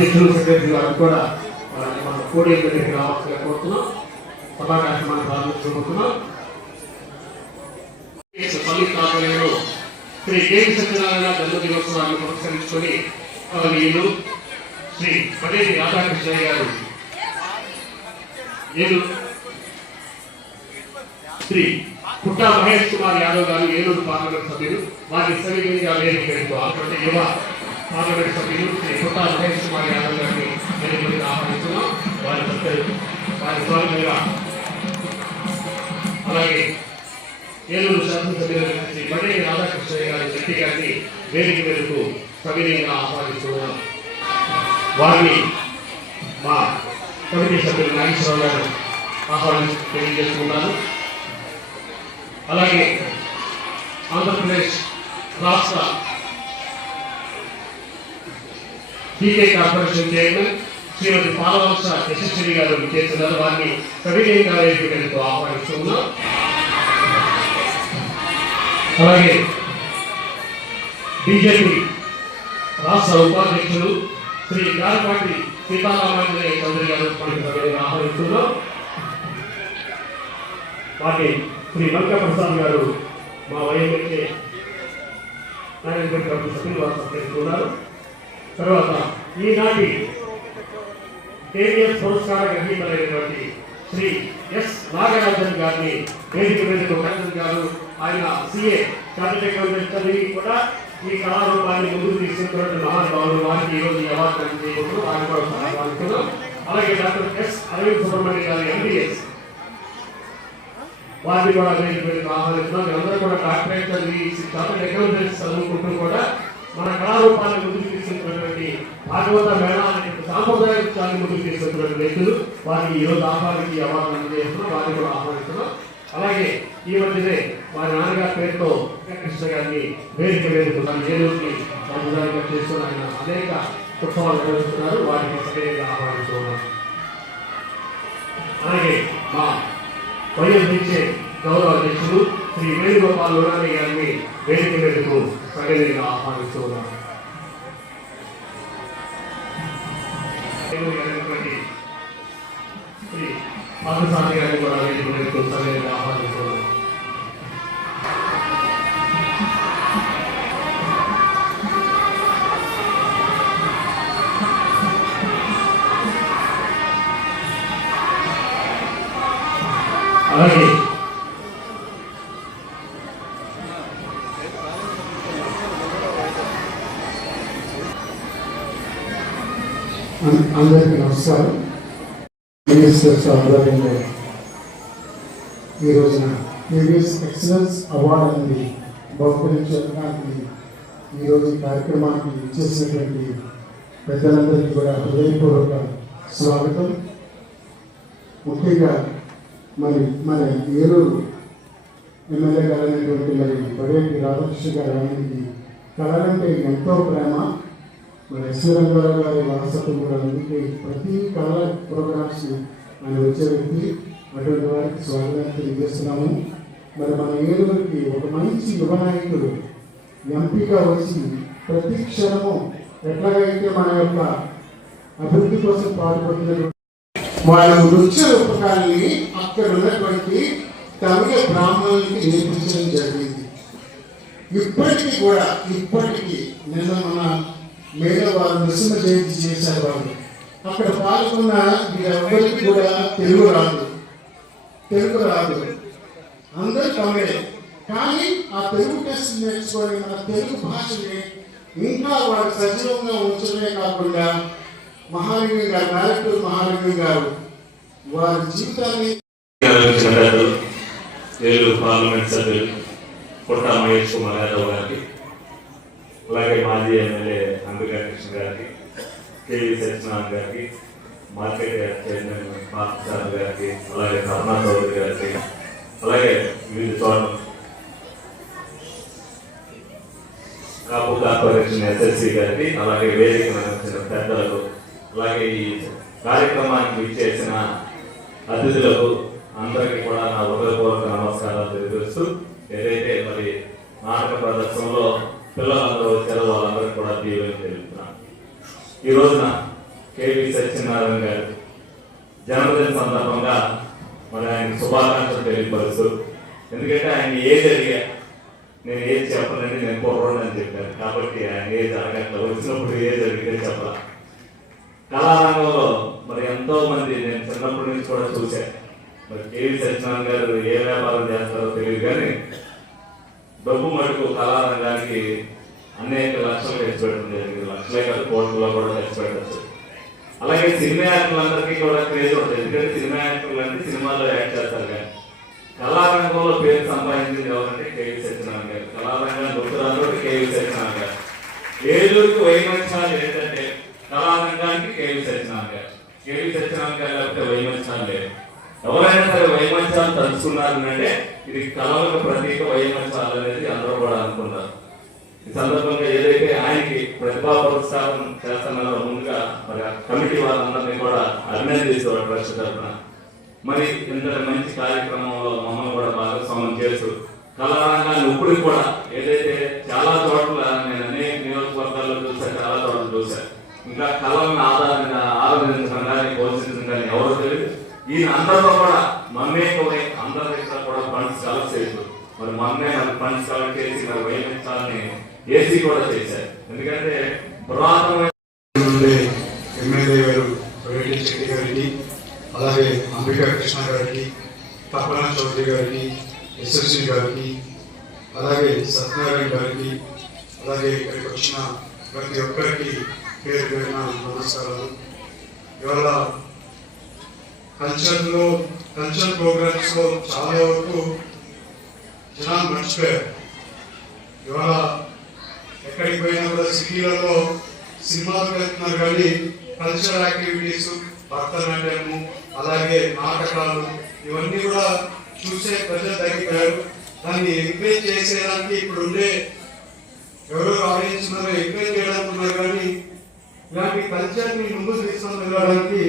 అధ్యక్షులు సెక్రటరీ వారు కూడా మన కోడి దగ్గరికి రావాల్సిందిగా కోరుతున్నాం. సభా కార్యక్రమాన్ని ప్రారంభించబోతున్నాం. పల్లి కాలనీలో శ్రీ దేవి సత్యనారాయణ జన్మదినోత్సవాన్ని పురస్కరించుకొని వీళ్ళు శ్రీ పడేటి రాధాకృష్ణయ్య గారు, శ్రీ పుట్టా మహేష్ కుమార్ యాదవ్ గారు ఏలూరు పార్లమెంట్ సభ్యులు, వారి సవినీయంగా వేదికతో అటువంటి యువ పార్లమెంట్ సభ్యులు శ్రీ పుట్టా మహేష్ కుమార్ యాదవ్ గారిని వేదికగా ఆహ్వానిస్తున్నాం. వారి స్వామిగా అలాగే ఏలూరు శాసనసభ్యులు శ్రీ పడేటి రాధాకృష్ణయ్య గారి శక్తి గారిని వేదిక మేరకు సవినీయంగా ఆహ్వానిస్తున్నాం. వారిని మా కమిటీ సభ్యులు నాగేశ్వరరావు గారు ఆహ్వానించి తెలియజేస్తున్నాను. అలాగే ఆంధ్రప్రదేశ్ రాష్ట్ర టీకే కార్పొరేషన్ చైర్మన్ శ్రీమతి పాలవంశ యశస్విని గారు చేస్తున్నారు. వారిని సవినీయంగా వేదికలతో ఆహ్వానిస్తున్నాం. అలాగే బీజేపీ రాష్ట్ర ఉపాధ్యక్షులు శ్రీ గారపాటి సీతారామాంజనేయ చౌదరి గారు ఆహ్వానిస్తున్నాం. వారిని శ్రీ బంకా ప్రసాద్ గారు మా వైఎంఏ మేనేజ్మెంట్ కమిటీ సభ్యులు వారు సత్కరిస్తున్నారు. తర్వాత ఈనాటి కేవీఎస్ పురస్కార గ్రహీతలైనటువంటి శ్రీ ఎస్ నాగరాజన్ గారిని వేదిక వేదిక కళ్యాణ్ గారు, ఆయన సిఏ చార్టెడ్ అకౌంటెంట్ చదివి కూడా ఈ కళారూపాన్ని ముందుకు తీసుకున్నటువంటి మహానుభావులు, వారికి ఈరోజు అవార్డు చేయబోతున్నారు. వారిని కూడా ఆహ్వానిస్తున్నాం. అలాగే డాక్టర్ ఎస్ అరవింద్ సుబ్రహ్మణ్య గారి ఎంబీఎస్, వారిని కూడా వేదిక వేదిక ఆహ్వానిస్తున్నాం. అందరూ కూడా డాక్టరేట్ చదివి చార్టెడ్ అకౌంటెంట్స్ చదువుకుంటూ కూడా మన కళారూపాన్ని ముందుకు తీసుకున్నటువంటి భాగవత మేళాన్ని సాంప్రదాయ నృత్యాన్ని ముందుకు తీసుకున్నటువంటి వ్యక్తులు, వారికి ఈరోజు ఆహ్వానికి అవార్డు అందజేస్తున్నాం. వారిని కూడా ఆహ్వానిస్తున్నాం. అలాగే ఈ మధ్యనే వారి నాన్నగారి పేరుతో కృష్ణ గారిని వేదిక వేదిక ఏలూరుకి రాజధానిగా చేస్తున్న ఆయన అనేక ఉత్సవాలు నిర్వహిస్తున్నారు. వారిని సరైనగా ఆహ్వానిస్తున్నారు. అలాగే మా వైఎస్ఆర్ గౌరవ అధ్యక్షుడు శ్రీ వేణుగోపాల్ లోనాని గారిని వేదిక వేదికకు సరైనగా ఆహ్వానిస్తున్నారు. శ్రీ పాదసారి గారిని కూడా వేదిక వేదికకు సరైనగా ఆహ్వానిస్తున్నారు. అలాగే అందరికీ నమస్కారం. ఆధ్వర్యంలో ఈ రోజున కేవీఎస్ ఎక్సలెన్స్ అవార్డు అనేది బహుకరించడానికి ఈరోజు ఈ కార్యక్రమానికి ఇచ్చేసినటువంటి పెద్దలందరికీ కూడా హృదయపూర్వక స్వాగతం. ముఖ్యంగా మన ఏలూరు ఎమ్మెల్యే గారు అయినటువంటి పడేటి రాధాకృష్ణ గారు, ఆయనకి కళలంటే ఎంతో ప్రేమ. ఎస్వరంగారావు గారి వారసత్వం కూడా అందుకే ప్రతి కళ ప్రోగ్రామ్స్ ఆయన వచ్చే వ్యక్తి. అటువంటి వారికి స్వాగతాన్ని తెలియజేస్తున్నాము. మన ఏలూరుకి ఒక మంచి యువ నాయకుడు ఎంపీగా వచ్చి ప్రతి క్షణము ఎట్లాగైతే మన యొక్క అభివృద్ధి కోసం పాటుపడుతున్నటువంటి వాళ్ళ నృత్య రూపకాన్ని అక్కడ ఉన్నటువంటి తమిళ బ్రాహ్మణులకి నేర్పించడం జరిగింది. ఇప్పటికీ నిన్న మన మేడ వారు నృసింహ జయంతి చేశారు. వాళ్ళు అక్కడ పాల్గొన్న వీరెవ్వరికి కూడా తెలుగు రాదు, అందరూ తమిళే. కానీ ఆ తెలుగు టెస్ట్ నేర్చుకొని మన తెలుగు భాషని ఇంకా వారు సజీవంగా ఉంచడమే కాకుండా మహాలింగం గారు, డైరెక్టర్ మహాలింగం గారు వారి జీవితాన్ని ఏలూరు పార్లమెంట్ సభ్యులు పుట్టా మహేష్ కుమార్ యాదవ్ గారికి, అలాగే మాజీ ఎమ్మెల్యే అంబికా కృష్ణ గారికి, కేవీ సత్యనారాయణ గారికి, మార్కెట్ చైర్మన్ పార్థసారథి గారికి, అలాగే కరుణా చౌదరి గారికి, అలాగే వివిధ చోట్ల కాపు కార్పొరేషన్ ఎస్ఎస్సి గారికి, అలాగే వేదిక వచ్చిన పెద్దలకు, అలాగే ఈ కార్యక్రమానికి విచ్చేసిన అతిథులకు అందరికీ కూడా నా హృదయపూర్వక నమస్కారాలు తెలియజేస్తూ, ఏదైతే మరి నాటక ప్రదర్శనలో పిల్లలందరూ వచ్చారో వాళ్ళందరికీ కూడా దీవెనలు తెలుపుతున్నాను. ఈ రోజున కేవీ సత్యనారాయణ గారు జన్మదిన సందర్భంగా మరి ఆయన శుభాకాంక్షలు తెలియపరుస్తూ, ఎందుకంటే ఆయన ఏజ్ అడిగా, నేను ఏజ్ చెప్పనండి, నేను కుర్రోడు అని చెప్పాను. కాబట్టి ఆయన ఏజ్ అడగట్ల, వచ్చినప్పుడు ఏజ్ అడిగితే చెప్పాల. కళారంగంలో మరి ఎంతో మంది నేను చిన్నప్పటి నుంచి కూడా చూశాను. మరి కేవీ సత్యనారాయణ గారు ఏ వ్యాపారం చేస్తారో తెలియదు, కానీ డబ్బు మటుకు కళారంగానికి అనేక లక్షలు ఖర్చు పెట్టడం జరిగింది. లక్షలే కాదు, కోట్లలో కూడా ఖర్చు పెట్టచ్చు. అలాగే సినిమా యాక్టర్లందరికీ కూడా క్రేజ్ ఉంటుంది, ఎందుకంటే సినిమా యాక్టర్లు అంటే సినిమాలో యాక్ట్ చేస్తారు. కానీ కళారంగంలో పేరు సంపాదించింది ఎవరంటే కేవీ సత్యనారాయణ గారు. కళారంగాన్ని గుర్తురాతో కేవీ సత్యనారాయణ గారు. ఏలూరుకి వైమంచాలు ఏంటంటే కళారంగానికి కేవీ సత్యనారాయణ గారు. కేవీ సత్యనారాయణ గారు లేకపోతే వైమంచాలు లేదు. ఎవరైనా సరే వైమంచాలు తలుచుకున్నారు అంటే ఇది కళలకు ప్రతీక వైమంచాలు అనేది అందరూ కూడా అనుకుంటారు. ఈ సందర్భంగా ఏదైతే ఆయనకి ప్రతిభా పురస్కారం చేస్తున్నారో ముందుగా మరి కమిటీ వాళ్ళందరినీ కూడా అభినందిస్తారు ట్రస్ట్ తరఫున. మరి ఇంతటి మంచి కార్యక్రమంలో మమ్మల్ని కూడా భాగస్వామ్యం చేస్తూ కళారంగాన్ని ఇప్పుడు కూడా ఏదైతే చాలా చోట్ల నేను అనేక నియోజకవర్గాల్లో చూసాను, చాలా చోట్ల చూశాను, ఇంకా కళలను ఆరాధించడం కానీ పోషించడం కానీ ఎవరో తెలియదు. ఈయన అందరిలో కూడా మమ్మేకమై అందరి దగ్గర కూడా ఫండ్స్ కలెక్ట్ చేస్తూ మరి మొన్నే మరి ఫండ్స్ కలెక్ట్ చేసి మరి వైఎంఎస్ఆర్ని ఏసీ కూడా చేశారు. ఎందుకంటే పురాతనమైన ఎమ్మెల్యే గారు రెడ్డి శెట్టి గారికి, అలాగే అంబికా కృష్ణ గారికి, తపన చౌదరి గారికి, ఎస్ఎస్సి గారికి, అలాగే సత్యనారాయణ గారికి, అలాగే ఇక్కడికి వచ్చిన ప్రతి ఒక్కరికి పేరు పేరున నమస్కారాలు. ఇవాళ కల్చర్ ప్రోగ్రామ్స్ లో చాలా వరకు జనాలు మర్చిపోయారు. ఇవాళ ఎక్కడికి పోయినా కూడా సిటీలలో సినిమాలకు వెళ్తున్నారు, కానీ కల్చరల్ యాక్టివిటీస్, భరతనాట్యము, అలాగే నాటకాలు ఇవన్నీ కూడా చూసే ప్రజలు తగ్గిపోయారు. దాన్ని ఎంకరేజ్ చేసేదానికి ఇప్పుడు ఉండే ఎవరెవరు ఆడియన్స్ ఉన్నారో ఎంకరేజ్ చేయడానికి ఉన్నారు, కానీ ఇలాంటి కల్చర్ని ముందుకు తీసుకొని వెళ్ళడానికి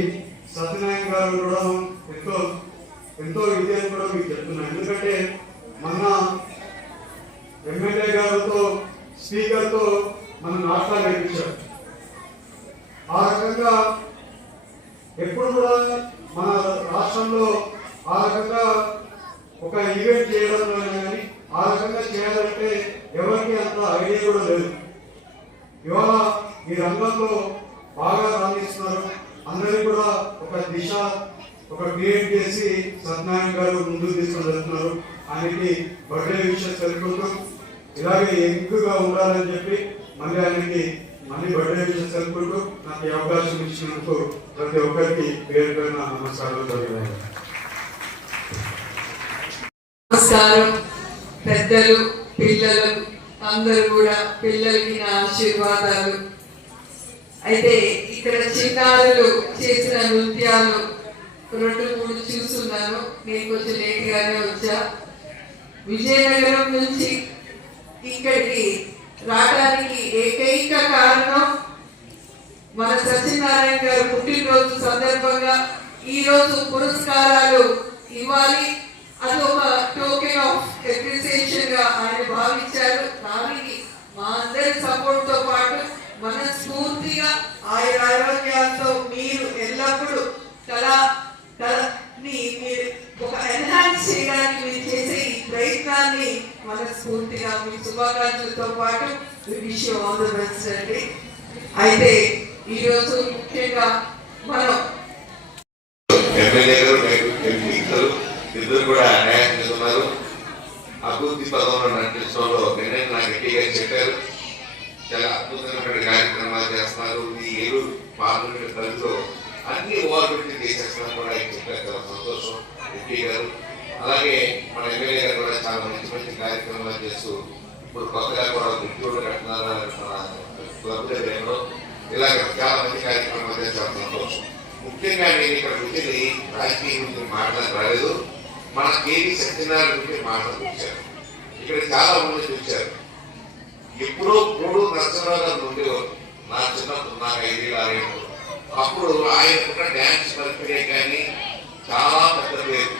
సత్యనారాయణ గారు కూడా ఎంతో ఇది అని కూడా మీకు చెప్తున్నాను. ఎందుకంటే మన ఎమ్మెల్యే గారితో స్పీకర్తో మనం నాటకాలు నేర్పించారు. ఆ రకంగా ఎప్పుడు కూడా మన రాష్ట్రంలో ఆ రకంగా ఒక ఈవెంట్ చేయడంలో కానీ ఆ రకంగా చేయాలంటే ఎవరికి అంత ఐడియా కూడా లేదు. ఇవాళ ఈ రంగంలో బాగా రాణిస్తున్నారు. అందరినీ కూడా ఒక దిశ ఒక క్రియేట్ చేసి సత్యనారాయణ గారు ముందుకు తీసుకొని వెళ్తున్నారు. ఆయనకి బర్త్డే విషయం తెలుపుతూ ఇలాగే యంగ్గా ఉండాలని చెప్పి మళ్ళీ ఆయనకి బర్త్డే విషయం తెలుపుకుంటూ నాకు ఈ అవకాశం ఇచ్చినందుకు ప్రతి ఒక్కరికి పేరు పేరున నమస్కారాలు తెలియజేయాలి. నమస్కారం. పెద్దలు, పిల్లలు అందరూ కూడా, పిల్లలకి నా ఆశీర్వాదాలు. అయితే ఇక్కడ చిన్నారులు చేసిన నృత్యాలు 2-3 చూస్తున్నాను. నేను కొంచెం లేట్గానే వచ్చా. విజయనగరం నుంచి ఇక్కడికి రావడానికి ఏకైక కారణం మన సత్యనారాయణ గారు పుట్టినరోజు సందర్భంగా ఈరోజు పురస్కారాలు ఇవ్వాలి, అది ఒక టోకెన్ ఆఫ్ అప్రిసియేషన్ గా ఆయన భావించారు. దానికి మా అందరి సపోర్ట్ తో పాటు మనస్ఫూర్తిగా ఆరోగ్యాలతో మీరు ఎల్లప్పుడూ కళని మీరు ఒక ఎన్హాన్స్ చేయడానికి మీరు చేసే ఈ ప్రయత్నాన్ని మనస్ఫూర్తిగా మీ శుభాకాంక్షలతో పాటు wish you all the best అండి. అయితే ఈరోజు ముఖ్యంగా మనం ఎమ్మెల్యే గారు ఎంపీ గారు ఇద్దరు కూడా న్యాయం చేస్తున్నారు. అభివృద్ధి పదంలో నడిపించడంలో నిన్న నాకు గట్టిగా చెప్పారు. చాలా అద్భుతమైన కార్యక్రమాలు చేస్తున్నారు. ఈ ఏలూరు పార్లమెంట్ పరిధిలో అన్ని ఓవర్బెట్టి చేసేస్తున్నారు కూడా చెప్పారు. చాలా సంతోషం ఎంపీ గారు. అలాగే మన ఎమ్మెల్యే గారు కూడా చాలా మంచి మంచి కార్యక్రమాలు చేస్తూ ఇప్పుడు కొత్తగా కూడా గుర్తులు కట్టినారు మన క్లబ్ దగ్గర. ఇలాగ చాలా మంచి కార్యక్రమాలు చేస్తే చాలా సంతోషం. ముఖ్యంగా నేను ఇక్కడ వచ్చింది రాజకీయం గురించి మాట్లాడడం రాలేదు, మన కేవీ సత్యనారాయణ గురించి మాట్లాడుకొచ్చారు. ఇక్కడ చాలా మంది చూశారు. ఎప్పుడో పూడు నరసింహరావు గారు ఉండేవారు. నా చిన్నప్పుడు నాకు 5 ఏళ్ళు 6 ఏళ్ళు. అప్పుడు ఆయనకున్న డ్యాన్స్ ప్రక్రియ కానీ చాలా పెద్ద పేరు.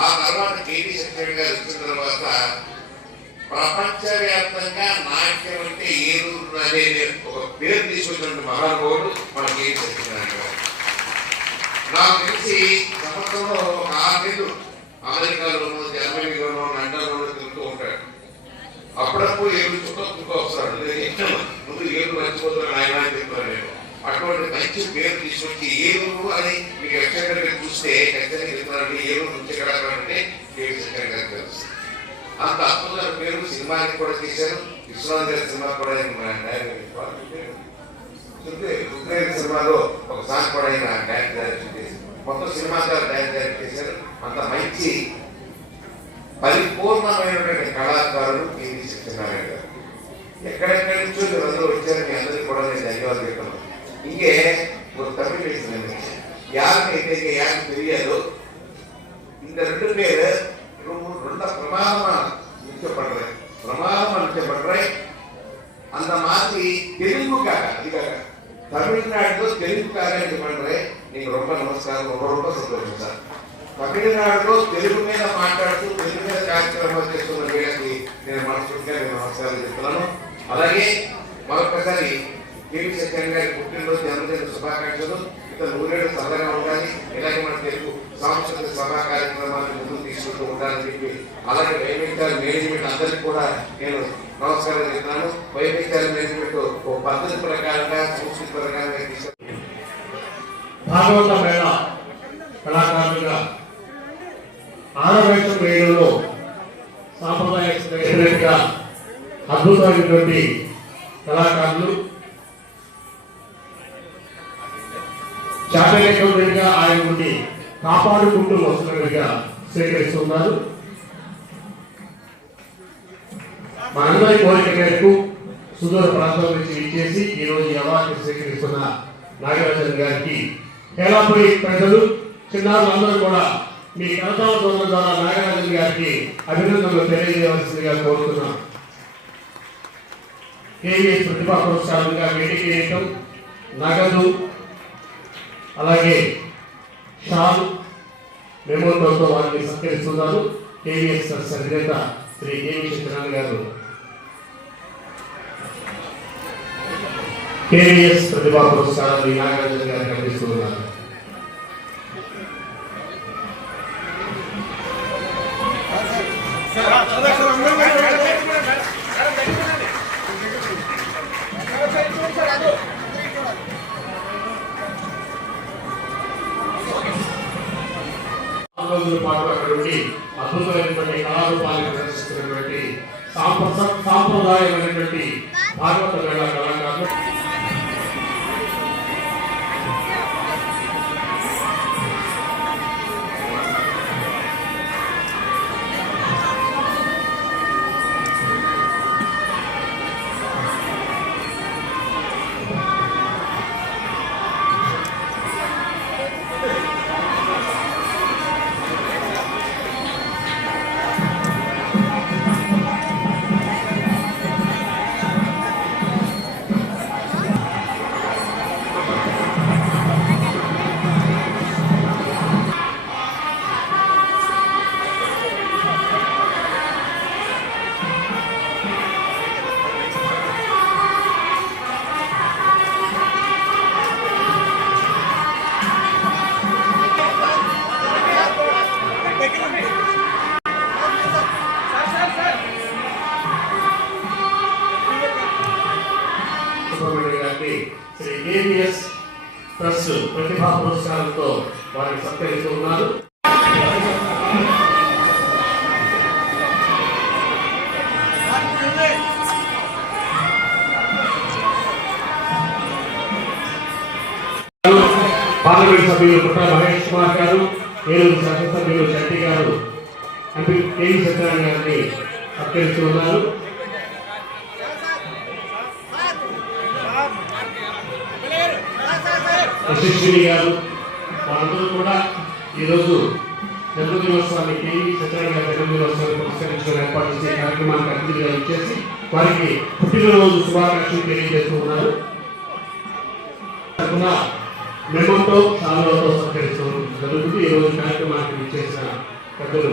ఆ తర్వాత కేవీ సత్యనారాయణ గారు వచ్చిన తర్వాత ప్రపంచవ్యాప్తంగా నాట్యం అంటే ఏలూరు అనేది ఒక పేరు తీసుకొచ్చినటువంటి మహానుభావుడు మన కేవీ సత్యనారాయణ గారు. నాకు తెలిసి సంవత్సరంలో ఒక 6 నెలలు అమెరికాలోనూ జర్మనీలోనూ లండన్లోనూ తిరుగుతూ ఉంటాడు. అప్పుడప్పుడు ఏడు చుట్టూ వస్తాడు. ముందు ఏడు మర్చిపోతున్నాను ఆయన అని చెప్తాను నేను. అటువంటి మంచి పేరు తీసుకొచ్చి ఏలూరు అని మీకు వెబ్సైట్ చూస్తే ఖచ్చితంగా చెప్తున్నారంటే ఏలూరు నుంచి ఎక్కడంటే కేవీ సత్యనారాయణ గారికి తెలుస్తుంది. అంత అద్భుతమైన పేరు. సినిమాకి కూడా చేశారు. విశ్వనాథ్ గారి సినిమా కూడా రుద్రేశ్వర సినిమాలో ఒక సాంగ్ కూడా ఆయన డ్యాన్స్ డైరెక్షన్ చేశారు. మొత్తం సినిమా డ్యాన్స్ డైరెక్ట్ చేశారు. అంత మంచి పరిపూర్ణమైనటువంటి కళాకారులు కేవీ సత్యనారాయణ గారు. ఎక్కడెక్కడి నుంచో మీరు అందరూ వచ్చారు. మీ అందరికీ కూడా నేను ధన్యవాదాలు చెప్తాను. ఇంకే ఒక తమిళ వేసిందండి యారుకైతే యారు తెలియదు. இந்த 2 பேர் ரொம்ப பிரமாதமா நிச்சயப்படுறேன். அந்த மாதிரி தெலுங்குக்காக அதுக்காக தமிழ்நாடுలో తెలుగుக்காக இது பண்றேன். நீங்க ரொம்ப நமஸ்காரம். ரொம்ப సంతోషం సార్. తమిళనాడులో తెలుగు మీద మాట్లాడుతూ తెలుగు మీద కార్యక్రమాలు చేస్తున్న వీళ్ళకి నేను మనస్ఫూర్తిగా నమస్కారాలు చెప్తున్నాను. అలాగే మరొకసారి కేవీ సత్యనారాయణ గారి పుట్టినరోజు జన్మదిన శుభాకాంక్షలు. ఇతను 100 ఏళ్ళు సరదాగా ఉండాలి. ఇలాగే మన తెలుగు సాంస్కృతిక సభా కార్యక్రమాలను ముందుకు తీసుకుంటూ ఉండాలని చెప్పి అలాగే వైవిధ్యాల మేనేజ్మెంట్ అందరికీ కూడా నేను నమస్కారం చెప్తున్నాను. వైవిధ్యాల మేనేజ్మెంట్ ఒక పద్ధతి ప్రకారంగా సంస్కృతి ప్రకారంగా తీసుకు భాగవత మేళ కళాకారులుగా ఆడవేషం వేయడంలో సాంప్రదాయంగా అద్భుతమైనటువంటి కళాకారులు చాకరేఖగా ఆయన నుండి కాపాడుకుంటూ వస్తున్నట్టుగా స్వీకరిస్తున్నారు. మనందరి కోరిక మేరకు సుదూర ప్రాంతం నుంచి ఇచ్చేసి ఈరోజు అవార్డు స్వీకరిస్తున్న నాగరాజన్ గారికి హేలాపురి ప్రజలు చిన్నారులు అందరూ కూడా మీ కరతాళ ధ్వనుల ద్వారా నాగరాజన్ గారికి అభినందనలు తెలియజేయవలసిందిగా కోరుతున్నాం. కేవీఎస్ ప్రతిభా పురస్కారంగా వేదిక వేయటం, నగదు, అలాగే షాల్ మెమోతో వారిని సత్కరిస్తున్నారు. కేవీఎస్ అధినేత శ్రీ కేవీ సత్యనారాయణ గారు కేవీఎస్ ప్రతిభా పురస్కారాన్ని నాగరాజన్ గారికి అందిస్తున్నారు. రోజుల పాటు అక్కడ ఉండి అద్భుతమైనటువంటి కళారూపాలను ప్రదర్శిస్తున్నటువంటి సాంప్రదాయమైనటువంటి భాగవత మేళ కళాకారులు శ్రీ కేవీఎస్ ట్రస్ట్ ప్రతిభా పురస్కారంతో వారిని సత్కరిస్తూ ఉన్నారు. పార్లమెంట్ సభ్యులు పుట్ట మహేష్ కుమార్ గారు, ఏలూరు శాసనసభ్యులు శెట్టి గారు ఎంపీ కేవీ సత్యనారాయణ గారిని సత్కరిస్తూ ఉన్నారు. అశిష్యుని గారు వారందరూ కూడా ఈరోజు జన్మదినోత్సవాన్ని కేవీ సత్యనారాయణ గారి జన్మదినోత్సవాన్ని పురస్కరించుకుని ఏర్పాటు చేసే కార్యక్రమానికి అతిథిగా ఇచ్చేసి వారికి పుట్టినరోజు శుభాకాంక్షలు తెలియజేస్తూ ఉన్నారు. మెమోతో సాల్వతో సత్కరిస్తూ జరుగుతుంది. ఈ రోజు కార్యక్రమానికి ఇచ్చేసిన పెద్దలు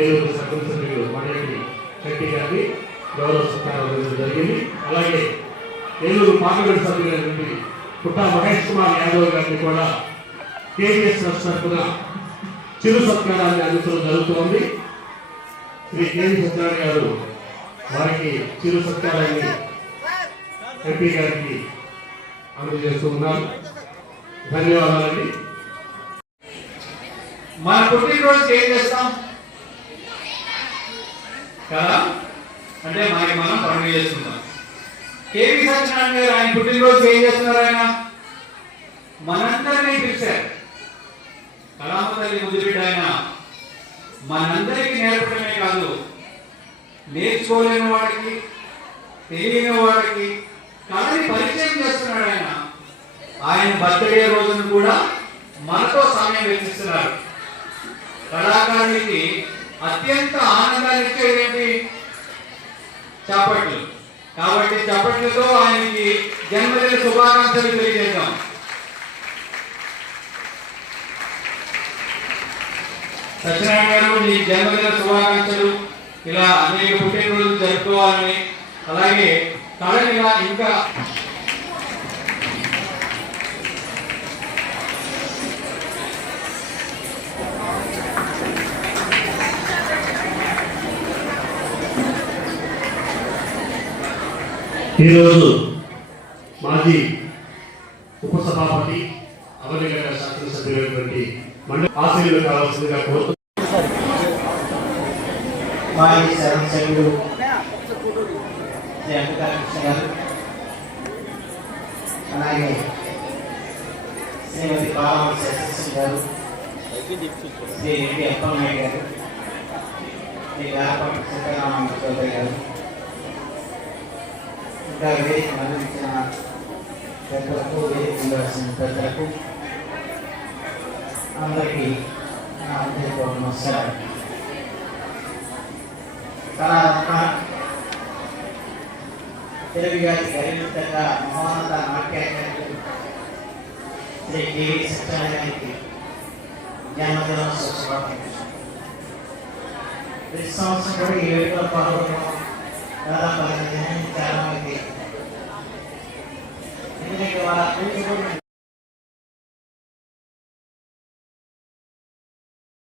ఏలూరు శాసనసభ్యులు మణి శెట్టి గారిని గౌరవ సత్కారం జరిగింది. అలాగే ఏలూరు పార్లమెంట్ సభ్యులైనటువంటి పుట్టా మహేష్ కుమార్ యాదవ్ గారిని కూడా కేవీఎస్ ట్రస్ట్ తరఫున చిరు సత్కారాన్ని అందించడం జరుగుతోంది. శ్రీ కేవీ సత్యనారాయణ గారు వారికి చిరు సత్కారాన్ని ఎంపీ గారికి అందజేస్తూ ఉన్నారు. ధన్యవాదాలండి. మన పుట్టినరోజుకి ఏం చేస్తాం కదా, అంటే మనకి మనం పండుగ చేసుకుంటాం. కేవీ సత్యనారాయణ గారు ఆయన పుట్టినరోజు ఏం చేస్తున్నారు? ఆయన మనందరినీ పిలిచారు. కళామ తల్లి ముద్దుబిడ్డ ఆయన మనందరికీ నేర్పడమే కాదు, నేర్చుకోలేని వాడికి తెలియని వాడికి కళని పరిచయం చేస్తున్నాడు. ఆయన బర్త్డే రోజును కూడా మనతో సమయం వెచ్చిస్తున్నారు. కళాకారునికి అత్యంత ఆనందాన్ని ఇచ్చేది ఏంటి? చప్పట్లు. కాబట్టి చప్పట్లతో ఆయనకి జన్మదిన శుభాకాంక్షలు తెలియజేద్దాం. సత్యనారాయణ గారు, మీ జన్మదిన శుభాకాంక్షలు. ఇలా అనేక పుట్టినరోజులు జరుపుకోవాలని, అలాగే కళని ఇలా ఇంకా ఈరోజు మాజీ ఉపసభాపతి అవనిగడ్డ శాసనసభ్యులైనటువంటి మండలి ఆశీర్లు కావాల్సిందిగా కోరుతూ మాజీ శాసనసభ్యుడు శ్రీ వెంకటకృష్ణ గారు, అలాగే శ్రీమతి బాలమణి శశికృష్ణ గారు, శ్రీ రెడ్డి అప్పలనాయుడు గారు, శ్రీ గారపాటి సీతారామ చౌదరి గారు, ఇంకా వేదిక అందించిన పెద్దలకు, వేదిక ఉండవలసిన పెద్దలకు అందరికీ నా హృదయపూర్వక నమస్కారం. కళారత్న తెలుగు జాతికి అత్యంతంగా మహోన్నత నాట్యాచార్యులు శ్రీ కేవీ సత్యనారాయణ గారికి జన్మదినోత్సవ శుభాకాంక్షలు. ప్రతి సంవత్సరం కూడా ఈ వేడుకలో పాల్గొనడం